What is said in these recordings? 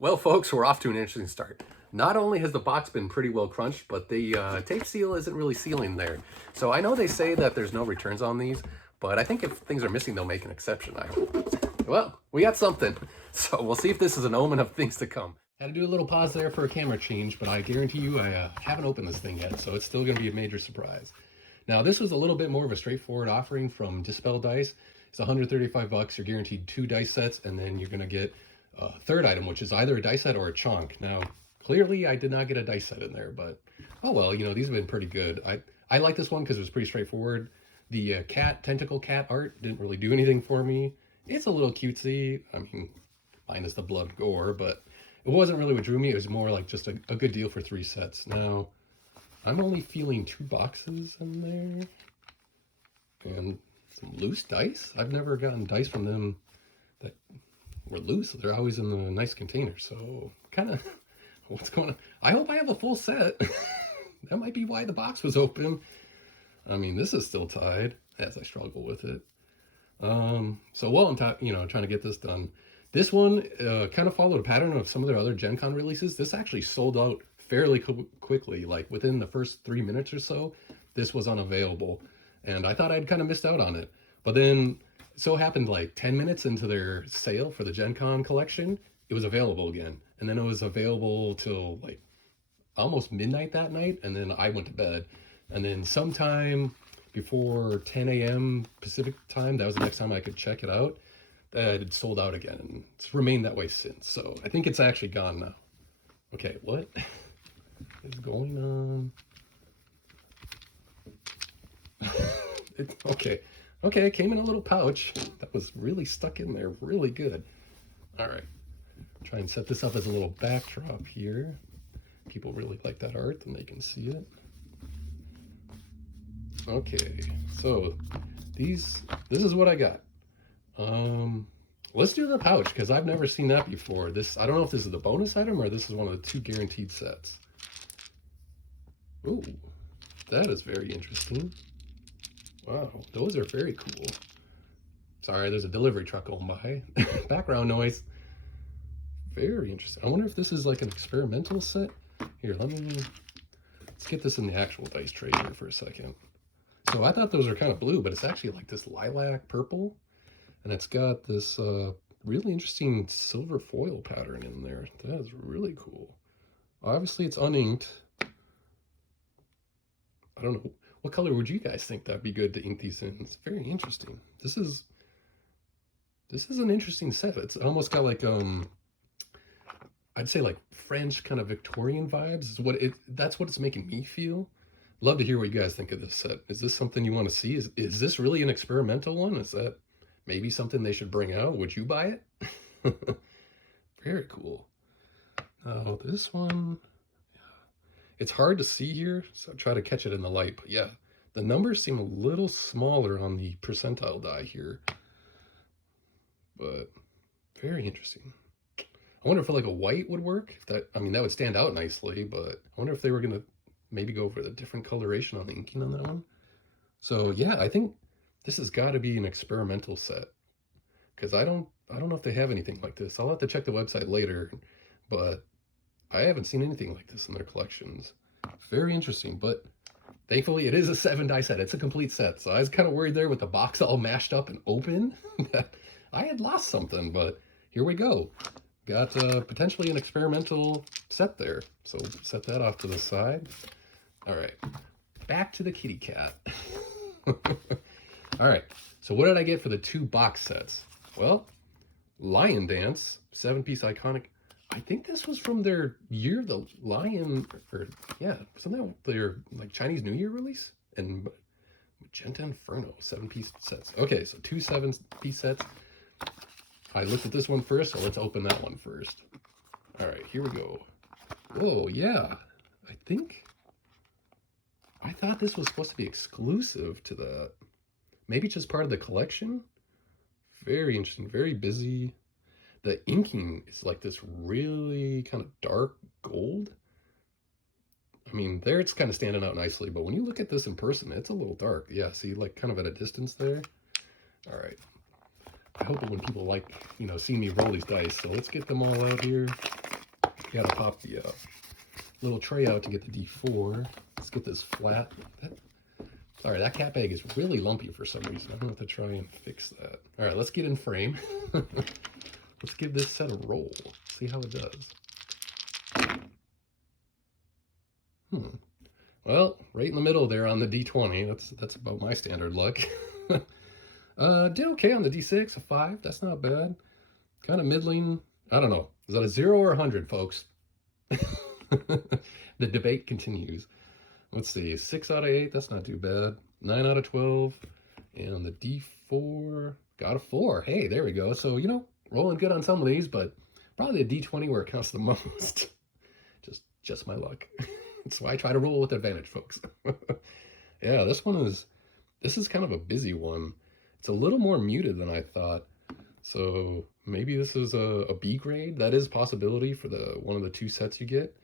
Well, folks, we're off to an interesting start. Not only has the box been pretty well crunched, but the tape seal isn't really sealing there. So I know they say that there's no returns on these, but I think if things are missing, they'll make an exception, I hope. Well, we got something. So we'll see if this is an omen of things to come. Had to do a little pause there for a camera change, but I guarantee you I haven't opened this thing yet, so it's still going to be a major surprise. Now, this was a little bit more of a straightforward offering from Dispel Dice. It's 135 bucks. You're guaranteed 2 dice sets, and then you're going to get a third item, which is either a dice set or a chonk. Now, clearly, I did not get a dice set in there, but oh well. You know, these have been pretty good. I like this one because it was pretty straightforward. The tentacle cat art didn't really do anything for me. It's a little cutesy. I mean, minus the blood gore, but it wasn't really what drew me. It was more like just a good deal for 3 sets. Now, I'm only feeling 2 boxes in there. And some loose dice. I've never gotten dice from them that were loose. They're always in the nice container. So, kind of, what's going on? I hope I have a full set. That might be why the box was open. I mean, this is still tied as I struggle with it. So while I'm trying to get this done, this one kind of followed a pattern of some of their other Gen Con releases. This actually sold out fairly quickly, like within the first 3 minutes or so. This was unavailable, and I thought I'd kind of missed out on it. But then, so happened like 10 minutes into their sale for the Gen Con collection, it was available again. And then it was available till like almost midnight that night, and then I went to bed. And then sometime before 10 a.m. Pacific time, that was the next time I could check it out, it had sold out again, and it's remained that way since. So I think it's actually gone now. Okay, what is going on? Okay, it came in a little pouch that was really stuck in there really good. All right, try and set this up as a little backdrop here. People really like that art, and they can see it. Okay, so this is what I got. Let's do the pouch, because I've never seen that before. I don't know if this is the bonus item or this is one of the 2 guaranteed sets. Ooh, that is very interesting. Wow, those are very cool. Sorry, there's a delivery truck going by. Background noise. Very interesting. I wonder if this is like an experimental set. Here, let's get this in the actual dice tray here for a second. So I thought those were kind of blue, but it's actually like this lilac purple. And it's got this really interesting silver foil pattern in there. That is really cool. Obviously, it's uninked. I don't know. What color would you guys think that'd be good to ink these in? It's very interesting. This is an interesting set. It's almost got like I'd say like French kind of Victorian vibes. That's what it's making me feel. Love to hear what you guys think of this set. Is this something you want to see? Is this really an experimental one? Is that maybe something they should bring out? Would you buy it? Very cool. Now this one, it's hard to see here, so try to catch it in the light. But yeah, the numbers seem a little smaller on the percentile die here. But very interesting. I wonder if like a white would work. That would stand out nicely, but I wonder if they were gonna maybe go for the different coloration on the inking on that one. So yeah, I think this has got to be an experimental set, because I don't know if they have anything like this. I'll have to check the website later, but I haven't seen anything like this in their collections. Very interesting, but thankfully it is a 7 die set. It's a complete set. So I was kind of worried there with the box all mashed up and open that I had lost something, but here we go. Got potentially an experimental set there. So set that off to the side. All right, back to the kitty cat. All right, so what did I get for the 2 box sets? Well, Lion Dance, 7-piece iconic. I think this was from their Year of the Lion, or yeah, something their like Chinese New Year release. And Magenta Inferno, 7-piece sets. Okay, so 2 7-piece sets. I looked at this one first, so let's open that one first. All right, here we go. Whoa, yeah. I thought this was supposed to be exclusive to that. Maybe just part of the collection? Very interesting, very busy. The inking is like this really kind of dark gold. I mean, there it's kind of standing out nicely, but when you look at this in person, it's a little dark. Yeah, see, like kind of at a distance there. All right. I hope when people like, see me roll these dice. So let's get them all out here. Gotta pop the little tray out to get the D4. Let's get this flat. All right, that cat bag is really lumpy for some reason. I'm gonna have to try and fix that. All right, let's get in frame. Let's give this set a roll. See how it does. Well, right in the middle there on the D20. That's about my standard luck. Did okay on the D6, a 5. That's not bad. Kind of middling. I don't know. Is that a 0 or 100, folks? The debate continues. Let's see. 6 out of 8. That's not too bad. 9 out of 12. And on the D4, got a 4. Hey, there we go. So, you know, rolling good on some of these, but probably a D20 where it counts the most. Just my luck. That's why I try to roll with advantage, folks. Yeah, this is kind of a busy one. It's a little more muted than I thought. So maybe this is a B grade. That is a possibility for the one of the 2 sets you get.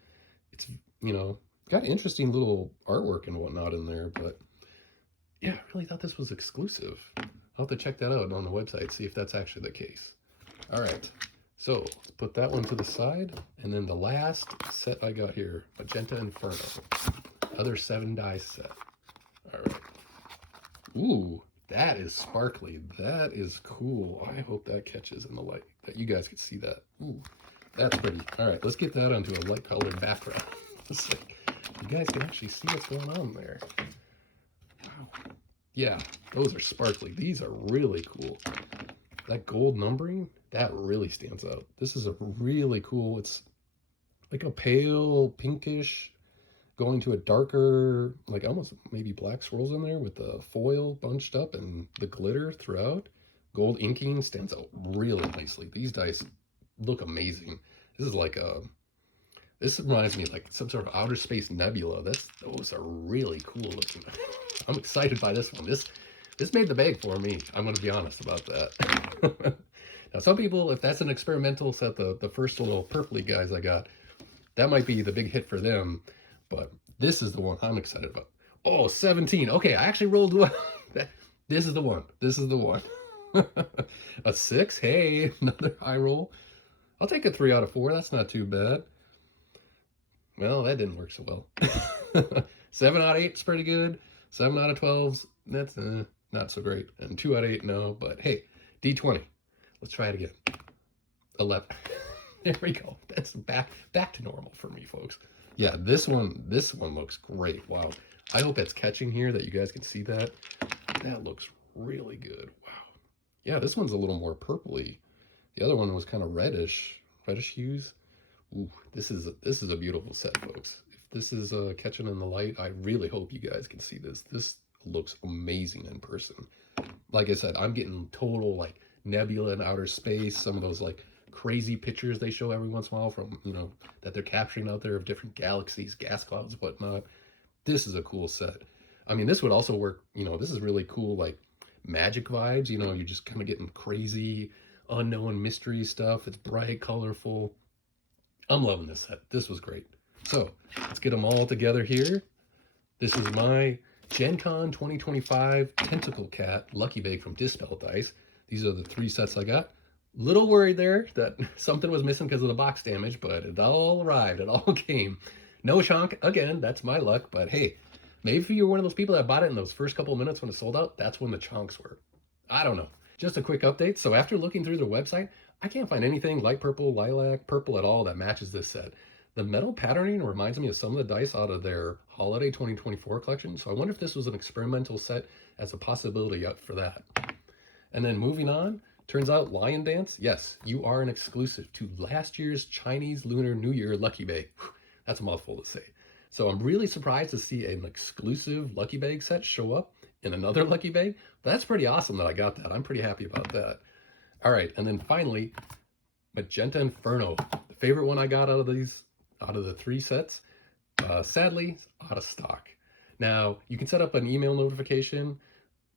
It's, you know, got interesting little artwork and whatnot in there, but yeah, I really thought this was exclusive. I'll have to check that out on the website, see if that's actually the case. All right, so let's put that one to the side. And then the last set I got here, Magenta Inferno, other 7 dice set. All right. Ooh, that is sparkly. That is cool. I hope that catches in the light, that you guys can see that. Ooh, that's pretty. All right, let's get that onto a light colored background. So you guys can actually see what's going on there. Wow. Yeah, those are sparkly. These are really cool. That gold numbering, that really stands out. This is a really cool, it's like a pale pinkish going to a darker, like almost maybe black swirls in there with the foil bunched up and the glitter throughout. Gold inking stands out really nicely. These dice look amazing. This is like this reminds me of like some sort of outer space nebula. Those are really cool looking. I'm excited by this one. This made the bag for me. I'm going to be honest about that. Now, some people, if that's an experimental set, the first little purpley guys I got, that might be the big hit for them. But this is the one I'm excited about. Oh, 17. Okay, I actually rolled well. This is the one. This is the one. A 6. Hey, another high roll. I'll take a 3 out of 4. That's not too bad. Well, that didn't work so well. 7 out of 8 is pretty good. 7 out of 12, that's not so great. And 2 out of 8, no. But hey, D20. Let's try it again. 11. There we go. That's back to normal for me, folks. Yeah, this one looks great. Wow. I hope that's catching here, that you guys can see that. That looks really good. Wow. Yeah, this one's a little more purpley. The other one was kind of reddish hues. Ooh, this is a beautiful set, folks. If this is catching in the light, I really hope you guys can see this. This looks amazing in person. Like I said, I'm getting total like nebula in outer space, some of those like crazy pictures they show every once in a while from, you know, that they're capturing out there of different galaxies, gas clouds, whatnot. This is a cool set. I mean, this would also work, you know, this is really cool, like magic vibes, you know, you're just kind of getting crazy, unknown mystery stuff. It's bright, colorful. I'm loving this set. This was great. So let's get them all together here. This is my Gen Con 2025 Tentacle Cat Lucky Bag from Dispel Dice. These are the 3 sets I got. Little worried there that something was missing because of the box damage, but it all arrived. It all came. No Chonk, again, that's my luck. But hey, maybe if you're one of those people that bought it in those first couple of minutes when it sold out, that's when the Chonks were. I don't know. Just a quick update. So after looking through their website, I can't find anything light purple, lilac, purple at all that matches this set. The metal patterning reminds me of some of the dice out of their Holiday 2024 collection. So I wonder if this was an experimental set as a possibility for that. And then moving on, turns out Lion Dance, yes, you are an exclusive to last year's Chinese Lunar New Year Lucky Bag. Whew, that's a mouthful to say. So I'm really surprised to see an exclusive Lucky Bag set show up in another Lucky Bag. But that's pretty awesome that I got that. I'm pretty happy about that. All right, and then finally, Magenta Inferno, the favorite one I got out of the 3 sets. Sadly, out of stock. Now, you can set up an email notification,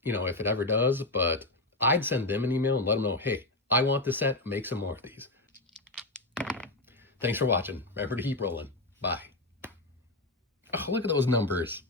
you know, if it ever does, but I'd send them an email and let them know, hey, I want this set, make some more of these. Thanks for watching. Remember to keep rolling. Bye. Oh, look at those numbers.